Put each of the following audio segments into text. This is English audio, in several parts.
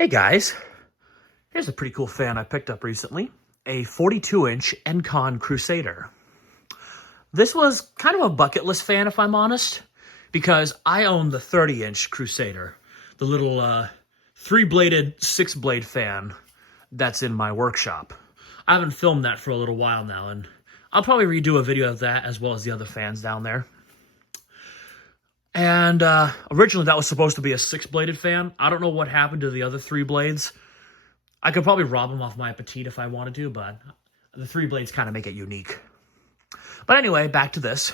Hey guys, here's a pretty cool fan I picked up recently, a 42-inch Encon Crusader. This was kind of a bucket list fan, if I'm honest, because I own the 30-inch Crusader, the little three-bladed, six-blade fan that's in my workshop. I haven't filmed that for a little while now, and I'll probably redo a video of that as well as the other fans down there. And originally that was supposed to be a six-bladed fan. I don't know what happened to the other three blades. I could probably rob them off my Petite if I wanted to, but the three blades kind of make it unique. But anyway, back to this.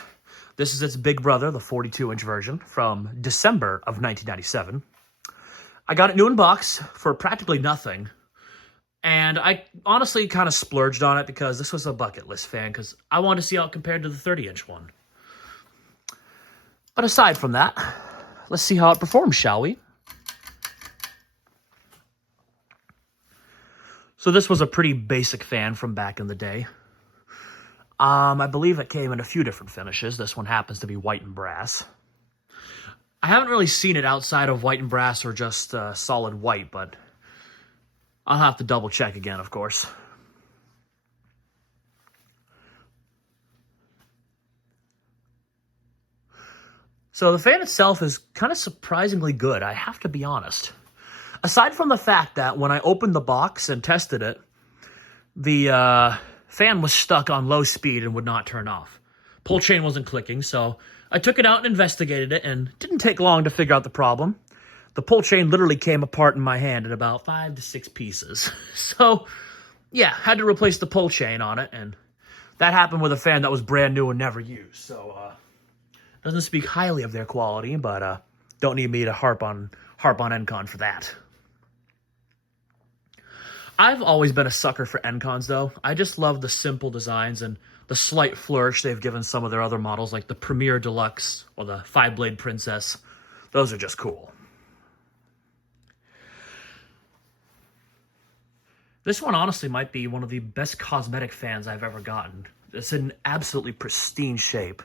This is its big brother, the 42-inch version, from December of 1997. I got it new in box for practically nothing. And I honestly kind of splurged on it because this was a bucket list fan, because I wanted to see how it compared to the 30-inch one. But aside from that, let's see how it performs, shall we? So this was a pretty basic fan from back in the day. I believe it came in a few different finishes. This one happens to be white and brass. I haven't really seen it outside of white and brass or just solid white, but I'll have to double check again, of course. So the fan itself is kind of surprisingly good, I have to be honest. Aside from the fact that when I opened the box and tested it, the fan was stuck on low speed and would not turn off. Pull chain wasn't clicking, so I took it out and investigated it, and it didn't take long to figure out the problem. The pull chain literally came apart in my hand in about 5 to 6 pieces. So, yeah, had to replace the pull chain on it, and that happened with a fan that was brand new and never used. So, doesn't speak highly of their quality, but don't need me to harp on Encon for that. I've always been a sucker for Encons, though. I just love the simple designs and the slight flourish they've given some of their other models, like the Premier Deluxe or the 5-Blade Princess. Those are just cool. This one honestly might be one of the best cosmetic fans I've ever gotten. It's in absolutely pristine shape.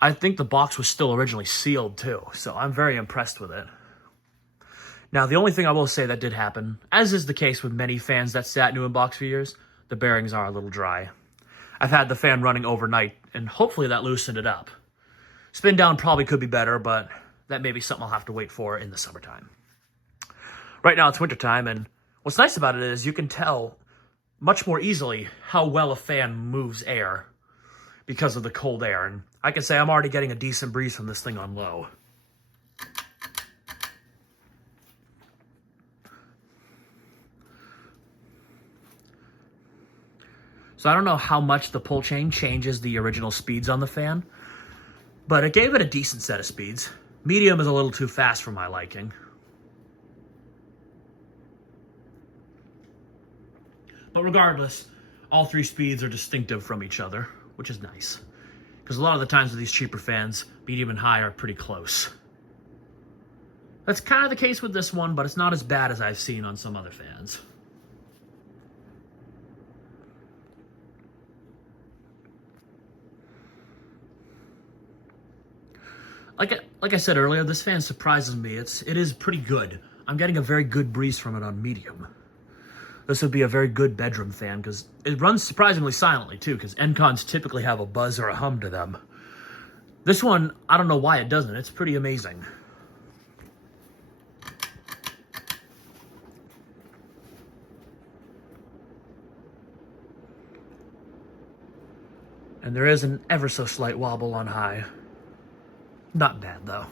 I think the box was still originally sealed too, so I'm very impressed with it. Now, the only thing I will say that did happen, as is the case with many fans that sat new in box for years, the bearings are a little dry. I've had the fan running overnight, and hopefully that loosened it up. Spin down probably could be better, but that may be something I'll have to wait for in the summertime. Right now it's wintertime, and what's nice about it is you can tell much more easily how well a fan moves air because of the cold air, and I can say I'm already getting a decent breeze from this thing on low. So I don't know how much the pull chain changes the original speeds on the fan, but it gave it a decent set of speeds. Medium is a little too fast for my liking. But regardless, all three speeds are distinctive from each other, which is nice. Because a lot of the times with these cheaper fans, medium and high are pretty close. That's kind of the case with this one, but it's not as bad as I've seen on some other fans. Like I said earlier, this fan surprises me. It is pretty good. I'm getting a very good breeze from it on medium. This would be a very good bedroom fan because it runs surprisingly silently too, because Encons typically have a buzz or a hum to them. This one, I don't know why it doesn't. It's pretty amazing. And there is an ever so slight wobble on high. Not bad though.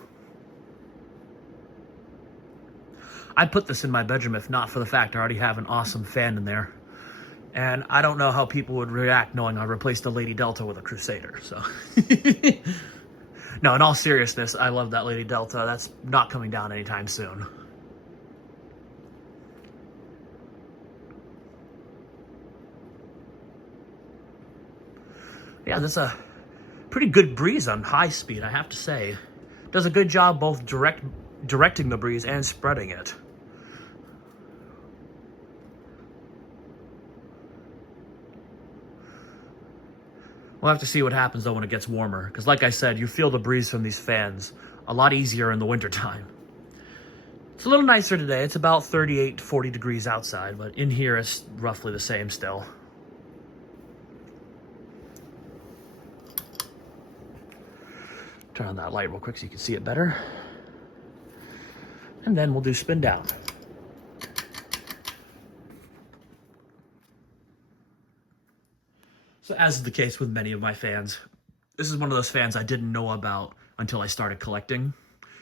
I'd put this in my bedroom if not for the fact I already have an awesome fan in there. And I don't know how people would react knowing I replaced the Lady Delta with a Crusader, so. No, in all seriousness, I love that Lady Delta. That's not coming down anytime soon. Yeah, there's a pretty good breeze on high speed, I have to say. Does a good job both directing the breeze and spreading it. We'll have to see what happens though when it gets warmer, because like I said, you feel the breeze from these fans a lot easier in the wintertime. It's a little nicer today. It's about 38 to 40 degrees outside, but in here it's roughly the same still. Turn on that light real quick so you can see it better. And then we'll do spin down. So as is the case with many of my fans, this is one of those fans I didn't know about until I started collecting.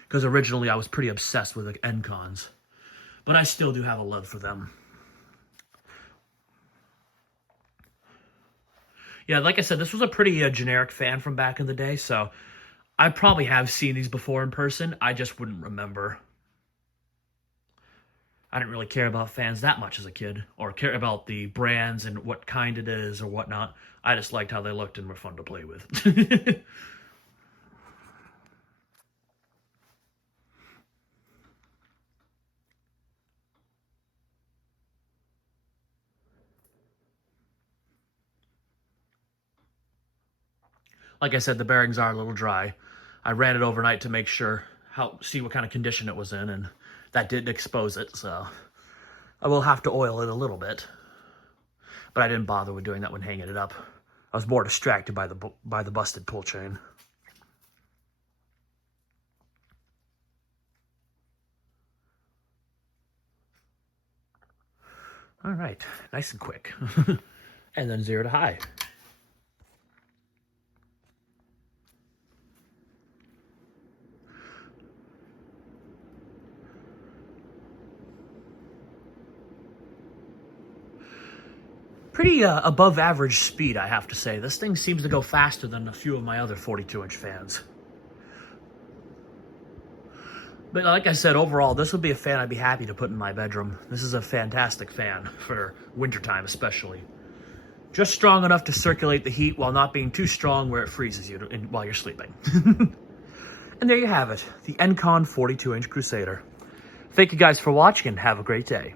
Because originally I was pretty obsessed with the Encons. But I still do have a love for them. Yeah, like I said, this was a pretty generic fan from back in the day, so I probably have seen these before in person. I just wouldn't remember. I didn't really care about fans that much as a kid, or care about the brands and what kind it is or whatnot. I just liked how they looked and were fun to play with. Like I said, the bearings are a little dry. I ran it overnight to make sure, see what kind of condition it was in, and that didn't expose it, so I will have to oil it a little bit. But I didn't bother with doing that when hanging it up. I was more distracted by the busted pull chain. All right, nice and quick. And then 0 to high. Pretty above average speed, I have to say. This thing seems to go faster than a few of my other 42-inch fans. But like I said, overall, this would be a fan I'd be happy to put in my bedroom. This is a fantastic fan for wintertime especially. Just strong enough to circulate the heat while not being too strong where it freezes you while you're sleeping. And there you have it, the Encon 42-inch Crusader. Thank you guys for watching and have a great day.